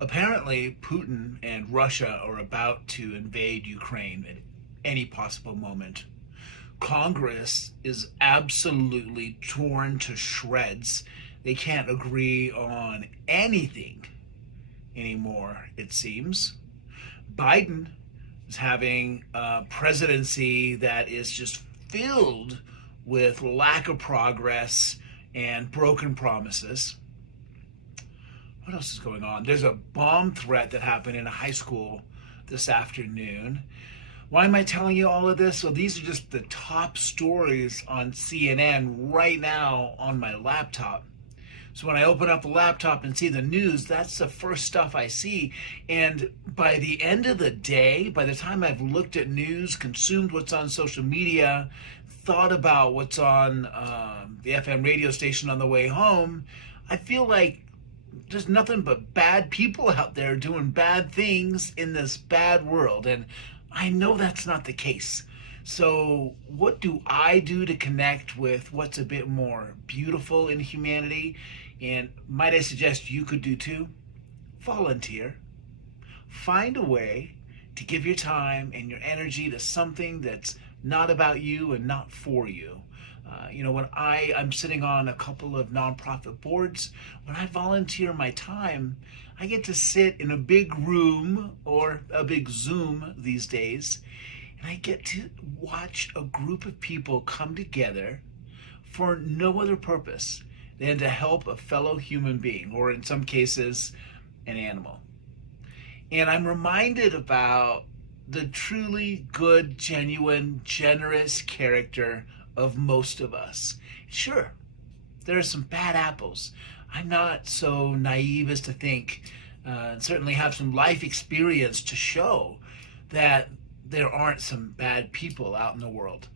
Apparently, Putin and Russia are about to invade Ukraine at any possible moment. Congress is absolutely torn to shreds. They can't agree on anything anymore, it seems. Biden is having a presidency that is just filled with lack of progress and broken promises. What else is going on? There's a bomb threat that happened in a high school this afternoon. Why am I telling you all of this? Well, these are just the top stories on CNN right now on my laptop. So when I open up the laptop and see the news, that's the first stuff I see. And by the end of the day, by the time I've looked at news, consumed what's on social media, thought about what's on the FM radio station on the way home, I feel like there's nothing but bad people out there doing bad things in this bad world. And I know that's not the case. So what do I do to connect with what's a bit more beautiful in humanity? And might I suggest you could do too? Volunteer. Find a way to give your time and your energy to something that's not about you and not for you. When I'm sitting on a couple of nonprofit boards, when I volunteer my time, I get to sit in a big room or a big Zoom these days, and I get to watch a group of people come together for no other purpose than to help a fellow human being, or in some cases, an animal. And I'm reminded about the truly good, genuine, generous character of most of us. Sure, there are some bad apples. I'm not so naive as to think, and certainly have some life experience to show that there aren't some bad people out in the world.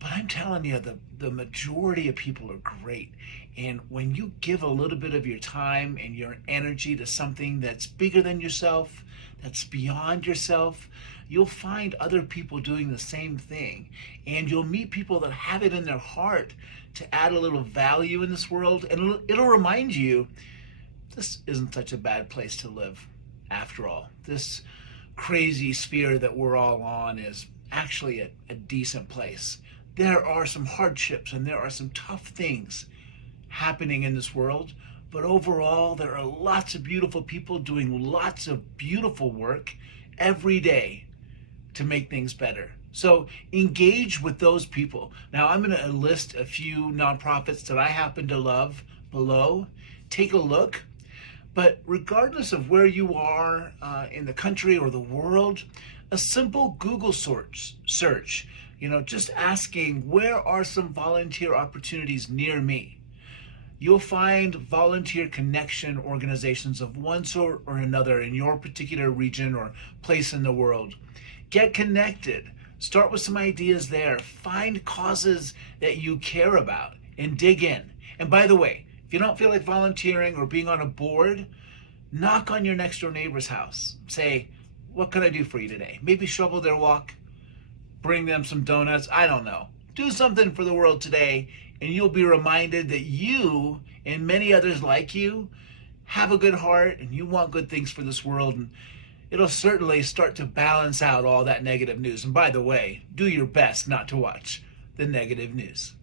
But I'm telling you, the majority of people are great. And when you give a little bit of your time and your energy to something that's bigger than yourself, that's beyond yourself, you'll find other people doing the same thing. And you'll meet people that have it in their heart to add a little value in this world. And it'll remind you, this isn't such a bad place to live after all. This crazy sphere that we're all on is actually a decent place. There are some hardships and there are some tough things happening in this world, but overall there are lots of beautiful people doing lots of beautiful work every day to make things better. So engage with those people. Now I'm going to list a few nonprofits that I happen to love below. Take a look. But regardless of where you are in the country or the world, a simple Google search, just asking where are some volunteer opportunities near me. You'll find volunteer connection organizations of one sort or another in your particular region or place in the world. Get connected. Start with some ideas there. Find causes that you care about and dig in. And by the way, if you don't feel like volunteering or being on a board, knock on your next door neighbor's house. Say, what can I do for you today? Maybe shovel their walk, bring them some donuts, I don't know. Do something for the world today, and you'll be reminded that you and many others like you have a good heart and you want good things for this world. And it'll certainly start to balance out all that negative news. And by the way, do your best not to watch the negative news.